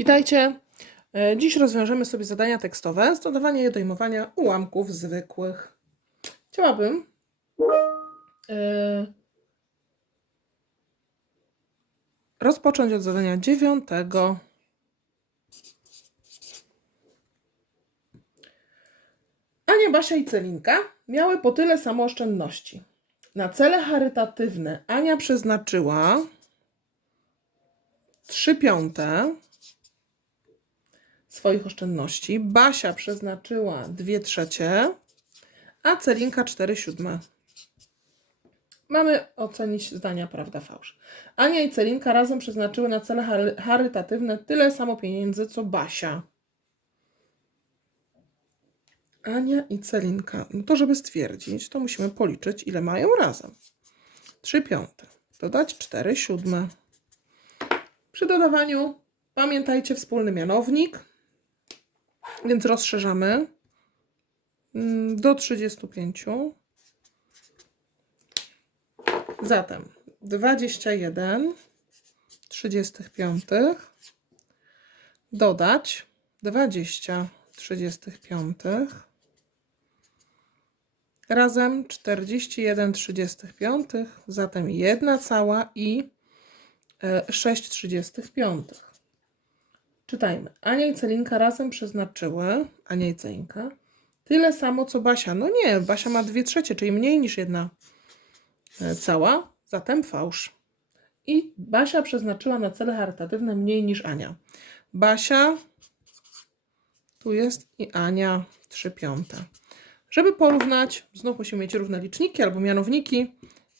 Witajcie. E, Dziś rozwiążemy sobie zadania tekstowe z dodawania i odejmowania ułamków zwykłych. Chciałabym e, rozpocząć od zadania dziewiątego. Ania, Basia i Celinka miały po tyle samo oszczędności. Na cele charytatywne Ania przeznaczyła 3 piąte swoich oszczędności. Basia przeznaczyła 2 trzecie, a Celinka 4 siódme. Mamy ocenić zdania prawda fałsz. Ania i Celinka razem przeznaczyły na cele chary- charytatywne tyle samo pieniędzy, co Basia. Ania i Celinka. No to żeby stwierdzić, to musimy policzyć, ile mają razem. 3 piąte. Dodać 4 siódme. Przy dodawaniu pamiętajcie wspólny mianownik, więc rozszerzamy mm, do 35. Zatem 21 35 dodać 20 35 razem 41 35 zatem 1 cała i e, 6 35. Czytajmy. Ania i Celinka razem przeznaczyły, Ania i Celinka, tyle samo co Basia. No nie, Basia ma 2 trzecie, czyli mniej niż jedna e, cała, zatem fałsz. I Basia przeznaczyła na cele charytatywne mniej niż Ania. Basia, tu jest i Ania 3 piąte. Żeby porównać, znów musimy mieć równe liczniki albo mianowniki.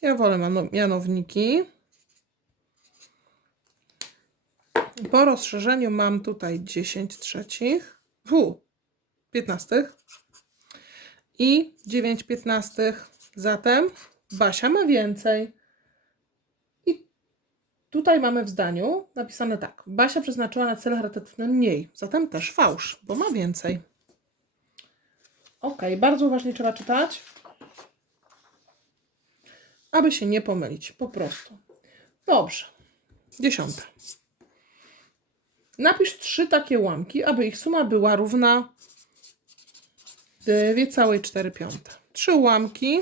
Ja wolę mianowniki. Po rozszerzeniu mam tutaj 10 trzecich, w, 15 i 9 piętnastych. Zatem Basia ma więcej. I tutaj mamy w zdaniu napisane tak. Basia przeznaczyła na cele charytatywne mniej. Zatem też fałsz, bo ma więcej. Ok, bardzo uważnie trzeba czytać, aby się nie pomylić. Po prostu. Dobrze. Dziesiąte. Napisz trzy takie ułamki, aby ich suma była równa 2,4 piąte. Trzy ułamki.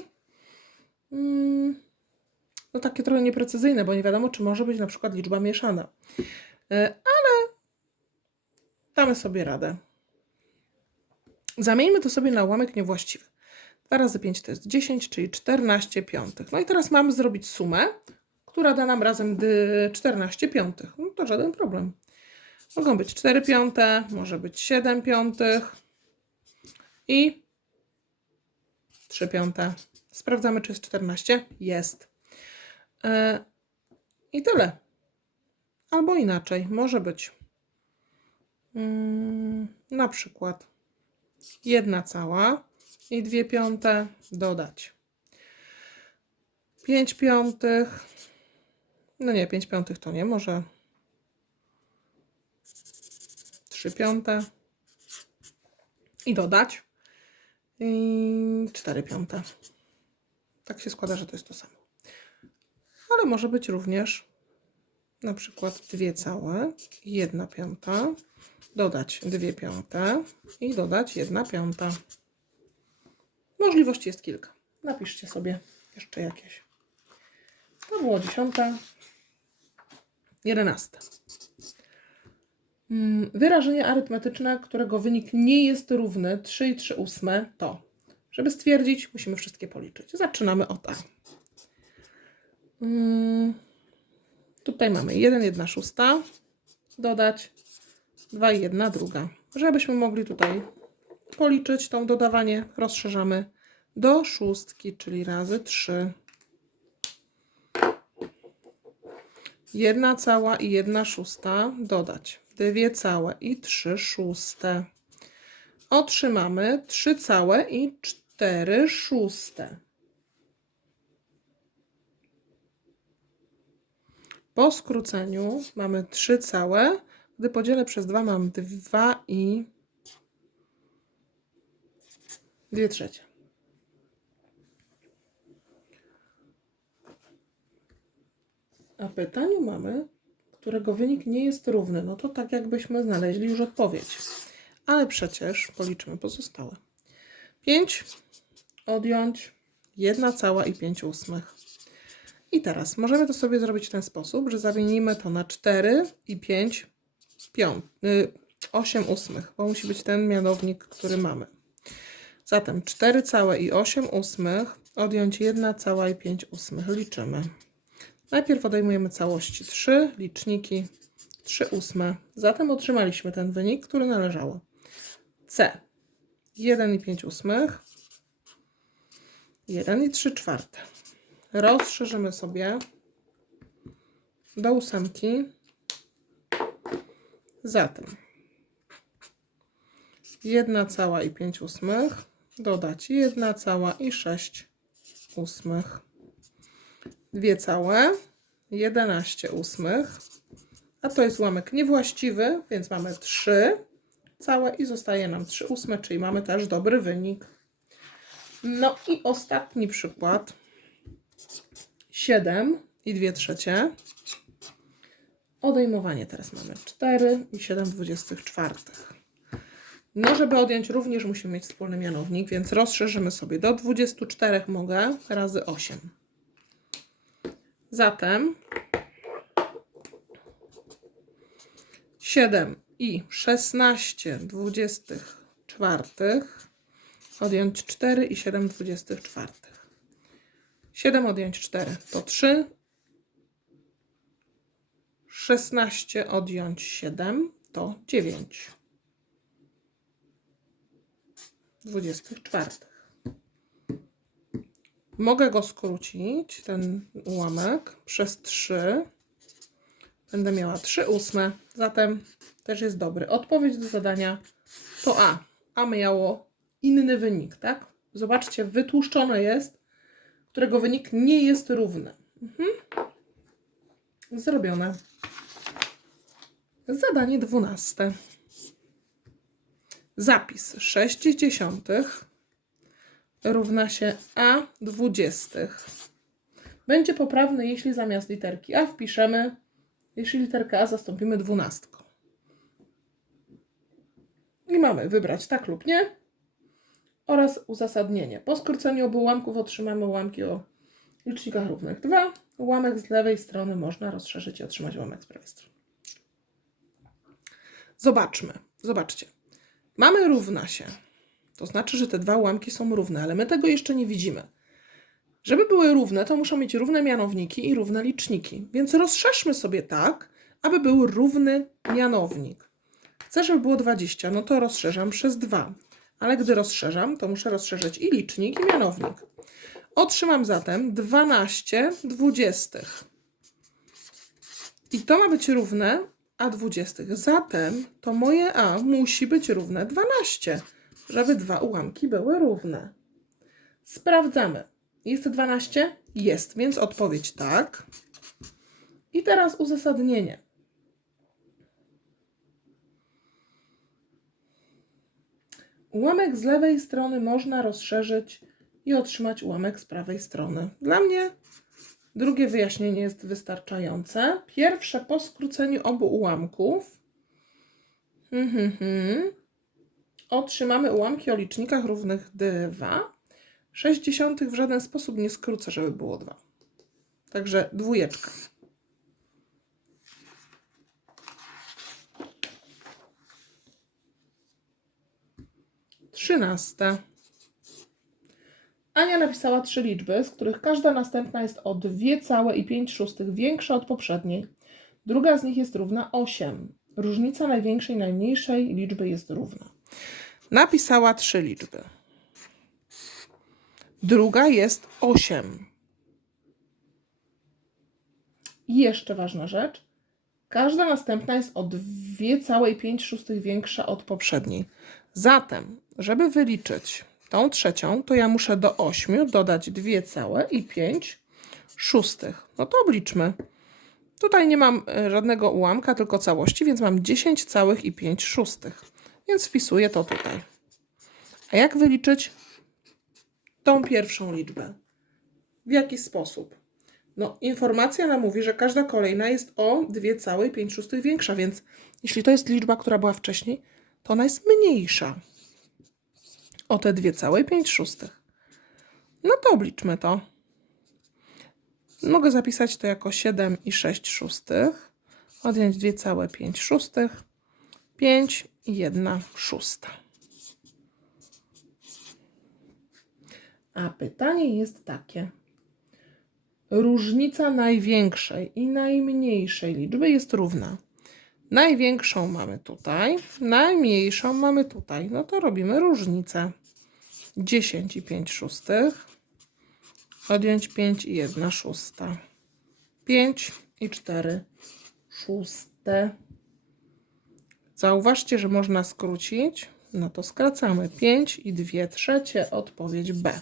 Mm, No takie trochę nieprecyzyjne, bo nie wiadomo, czy może być na przykład liczba mieszana. E, Ale damy sobie radę. Zamieńmy to sobie na ułamek niewłaściwy. 2 razy 5 to jest 10, czyli 14 piątych. No i teraz mamy zrobić sumę, która da nam razem dy- 14 piątych. No to żaden problem. Mogą być 4 piąte, może być 7 piątych i 3 piąte. Sprawdzamy, czy jest 14. Jest. E, I tyle. Albo inaczej, może być. Mm, na przykład jedna cała i dwie piąte dodać. 5 piątych. No nie, 5 piątych to nie, może 3 piąte i dodać i 4 piąte. Tak się składa, że to jest to samo. Ale może być również na przykład 2 całe, 1 piąta, dodać 2 piąte i dodać 1 piąta. Możliwości jest kilka. Napiszcie sobie jeszcze jakieś. To było dziesiąte. Jedenaste. Mm, Wyrażenie arytmetyczne, którego wynik nie jest równy 3 i 3 ósme to. Żeby stwierdzić, musimy wszystkie policzyć. Zaczynamy od A. Mm, Tutaj mamy 1, 1 szósta, dodać 2 i 1 druga. Żebyśmy mogli tutaj policzyć to dodawanie, rozszerzamy do szóstki, czyli razy 3. Jedna cała i jedna szósta dodać. Dwie całe i trzy szóste. Otrzymamy trzy całe i cztery szóste. Po skróceniu mamy 3 całe. Gdy podzielę przez 2 mam 2 i 2 trzecie. A pytaniu mamy którego wynik nie jest równy. No to tak jakbyśmy znaleźli już odpowiedź. Ale przecież policzmy pozostałe. 5 odjąć 1 cała i 5 ósmych. I teraz możemy to sobie zrobić w ten sposób, że zamienimy to na 4 i 5 piąt, y, 8 ósmych, bo musi być ten mianownik, który mamy. Zatem 4 całe i 8 ósmych odjąć 1 cała i 5 ósmych. Liczymy. Najpierw odejmujemy całości 3, liczniki 3 ósme. Zatem otrzymaliśmy ten wynik, który należało. C. 1 i 5 ósmych. 1 i 3 czwarte. Rozszerzymy sobie do ósemki. Zatem 1 cała i 5 ósmych. Dodać 1 cała i 6 ósmych. 2 całe, 11 ósmych. A to jest ułamek niewłaściwy, więc mamy 3 całe i zostaje nam 3 ósme, czyli mamy też dobry wynik. No i ostatni przykład. 7 i 2 trzecie. Odejmowanie teraz mamy 4 i 7 dwudziestych czwartych. No, żeby odjąć również musimy mieć wspólny mianownik, więc rozszerzymy sobie do 24 mogę razy 8. Zatem 7 i 16 dwudziestych czwartych odjąć 4 i 7 dwudziestych czwartych. 7 odjąć 4 to 3. 16 odjąć 7 to 9. 24. Mogę go skrócić, ten ułamek, przez 3. Będę miała 3 ósme, zatem też jest dobry. Odpowiedź do zadania to A. A miało inny wynik, tak? Zobaczcie, wytłuszczone jest, którego wynik nie jest równy. Mhm. Zrobione. Zadanie 12. Zapis 6 dziesiątych równa się A dwudziestych. Będzie poprawny, jeśli zamiast literki A wpiszemy, jeśli literkę A zastąpimy dwunastką. I mamy wybrać tak lub nie oraz uzasadnienie. Po skróceniu obu ułamków otrzymamy ułamki o licznikach równych 2. Ułamek z lewej strony można rozszerzyć i otrzymać ułamek z prawej strony. Zobaczmy. Zobaczcie. Mamy równa się. To znaczy, że te dwa ułamki są równe, ale my tego jeszcze nie widzimy. Żeby były równe, to muszą mieć równe mianowniki i równe liczniki. Więc rozszerzmy sobie tak, aby był równy mianownik. Chcę, żeby było 20, no to rozszerzam przez 2. Ale gdy rozszerzam, to muszę rozszerzyć i licznik, i mianownik. Otrzymam zatem 12 dwudziestych. I to ma być równe a dwudziestych. Zatem to moje a musi być równe 12, żeby dwa ułamki były równe. Sprawdzamy. Jest 12? Jest, więc odpowiedź tak. I teraz uzasadnienie. Ułamek z lewej strony można rozszerzyć i otrzymać ułamek z prawej strony. Dla mnie drugie wyjaśnienie jest wystarczające. Pierwsze po skróceniu obu ułamków hmm, hmm, hmm, otrzymamy ułamki o licznikach równych 2. 60 w żaden sposób nie skrócę, żeby było 2. Także dwójeczka. Trzynaste. Ania napisała trzy liczby, z których każda następna jest o 2,5 szóstych większa od poprzedniej. Druga z nich jest równa 8. Różnica największej i najmniejszej liczby jest równa. Napisała trzy liczby. Druga jest 8. I jeszcze ważna rzecz. Każda następna jest o 2,5 szóstych większa od poprzedniej. Zatem, żeby wyliczyć tą trzecią, to ja muszę do 8 dodać 2 całe i 5 szóstych. No to obliczmy. Tutaj nie mam e, żadnego ułamka, tylko całości, więc mam 10 całych i 5 szóstych. Więc wpisuję to tutaj. A jak wyliczyć tą pierwszą liczbę? W jaki sposób? No, informacja nam mówi, że każda kolejna jest o 2,5 większa, więc jeśli to jest liczba, która była wcześniej, to ona jest mniejsza o te 2,5. No to obliczmy to. Mogę zapisać to jako 7 i 6 szóstych. Odjąć 2,5 szóstych. 5 i 1 szósta. A pytanie jest takie. Różnica największej i najmniejszej liczby jest równa. Największą mamy tutaj, najmniejszą mamy tutaj. No to robimy różnicę. 10 i 5 szóstych. Odjąć 5 i 1 szósta. 5 i 4 szóste. Zauważcie, że można skrócić. No to skracamy. 5 i 2 trzecie. Odpowiedź B.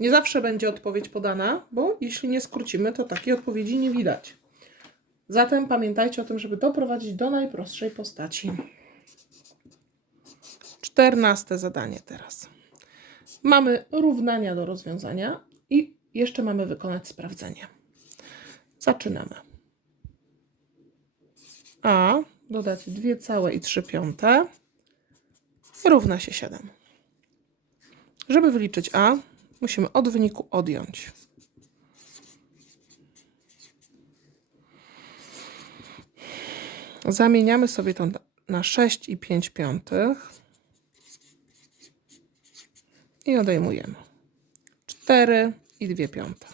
Nie zawsze będzie odpowiedź podana, bo jeśli nie skrócimy, to takiej odpowiedzi nie widać. Zatem pamiętajcie o tym, żeby doprowadzić do najprostszej postaci. Czternaste zadanie teraz. Mamy równania do rozwiązania i jeszcze mamy wykonać sprawdzenie. Zaczynamy. A dodać 2,3 piąte równa się 7. Żeby wyliczyć A, musimy od wyniku odjąć. Zamieniamy sobie to na 6 i 5 piątych i odejmujemy 4 i 2 piąte.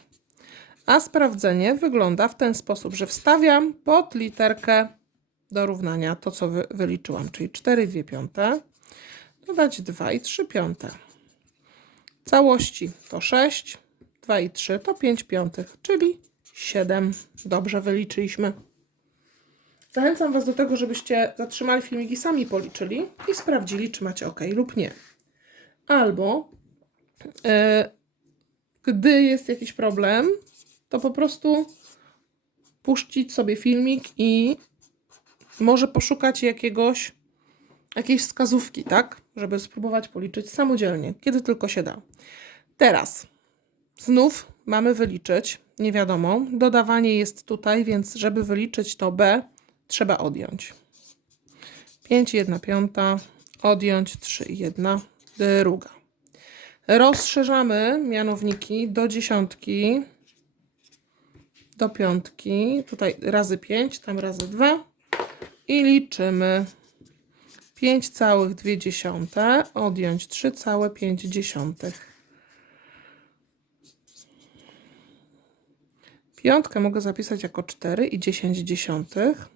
A sprawdzenie wygląda w ten sposób, że wstawiam pod literkę do równania to, co wy, wyliczyłam, czyli 4 i 2 piąte, dodać 2 i 3 piąte. Całości to 6, 2 i 3 to 5 piątych, czyli 7. Dobrze wyliczyliśmy. Zachęcam Was do tego, żebyście zatrzymali filmik i sami policzyli i sprawdzili, czy macie OK lub nie. Albo e, gdy jest jakiś problem, to po prostu puścić sobie filmik i może poszukać jakiegoś, jakiejś wskazówki, tak? Żeby spróbować policzyć samodzielnie, kiedy tylko się da. Teraz znów mamy wyliczyć nie wiadomo. Dodawanie jest tutaj, więc żeby wyliczyć to B, trzeba odjąć. 5 i 1 piąta, odjąć 3 i 1 druga. Rozszerzamy mianowniki do dziesiątki, do piątki, tutaj razy 5, tam razy 2 i liczymy 5,2 odjąć 3,5. Piątkę mogę zapisać jako 4 i 10 dziesiątych.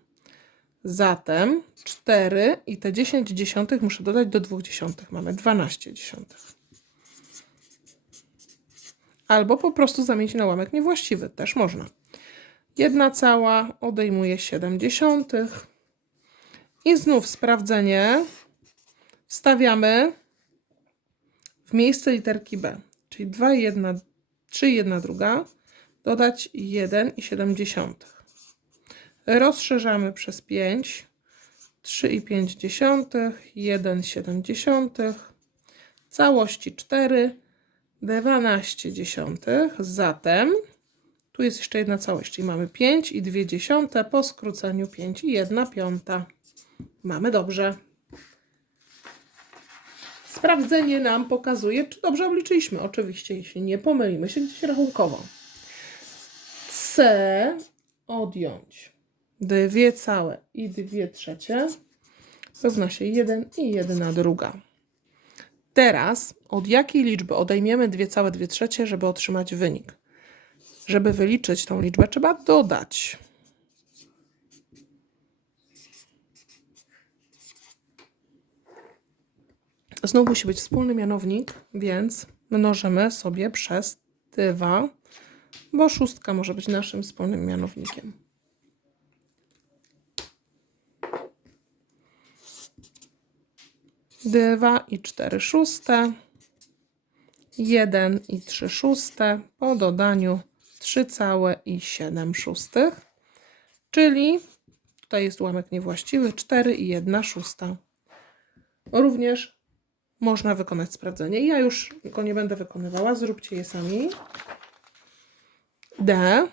Zatem 4 i te 10 dziesiątych muszę dodać do 2 dziesiątych. Mamy 12 dziesiątych. Albo po prostu zamienić na ułamek niewłaściwy. Też można. Jedna cała odejmuje 7 dziesiątych. I znów sprawdzenie. Wstawiamy w miejsce literki B. Czyli 2 i 1, 3 i 1 druga. Dodać 1 i 7 dziesiątych. Rozszerzamy przez 5. 3 i 5 dziesiątych, 1 7 dziesiątych, całości 4, 12 dziesiątych, zatem tu jest jeszcze jedna całość, czyli mamy 5 i 2 dziesiąte, po skróceniu 5 i 1 piąta. Mamy dobrze. Sprawdzenie nam pokazuje, czy dobrze obliczyliśmy. Oczywiście, jeśli nie pomylimy się gdzieś rachunkowo. C odjąć dwie całe i dwie trzecie równa się 1 i 1 druga. Teraz od jakiej liczby odejmiemy dwie całe, dwie trzecie, żeby otrzymać wynik? Żeby wyliczyć tą liczbę, trzeba dodać. Znów musi być wspólny mianownik, więc mnożymy sobie przez 2, bo szóstka może być naszym wspólnym mianownikiem. 2 i 4 szóste, 1 i 3 szóste, po dodaniu 3 całe i 7 szóstych, czyli tutaj jest ułamek niewłaściwy, 4 i 1 szósta. Również można wykonać sprawdzenie. Ja już go nie będę wykonywała, zróbcie je sami. D.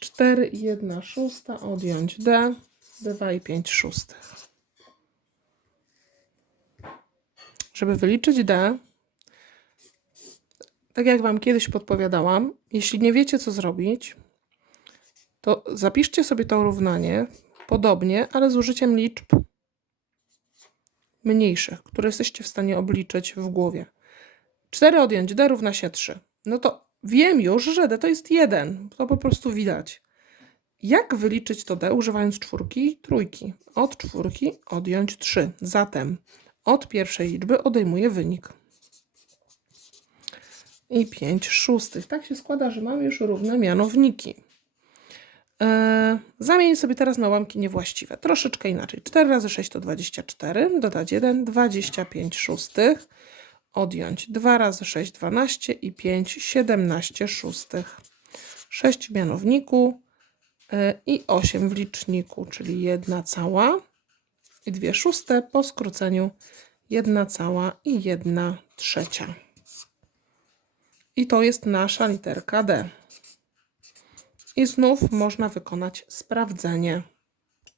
4 i 1 szósta, odjąć D, 2 i 5 szóstych. Żeby wyliczyć D, tak jak Wam kiedyś podpowiadałam, jeśli nie wiecie co zrobić, to zapiszcie sobie to równanie podobnie, ale z użyciem liczb mniejszych, które jesteście w stanie obliczyć w głowie. 4 odjąć D równa się 3. No to wiem już, że D to jest 1. To po prostu widać. Jak wyliczyć to D używając czwórki i trójki? Od czwórki odjąć 3. Zatem od pierwszej liczby odejmuję wynik. I 5 szóstych. Tak się składa, że mamy już równe mianowniki. Eee, zamień sobie teraz na ułamki niewłaściwe. Troszeczkę inaczej. 4 razy 6 to 24. Dodać 1, 25 szóstych. Odjąć 2 razy 6, 12 i 5, 17 szóstych. 6 w mianowniku e, i 8 w liczniku, czyli 1 cała i 2 szóste po skróceniu 1 cała i 1 trzecia. I to jest nasza literka D. I znów można wykonać sprawdzenie.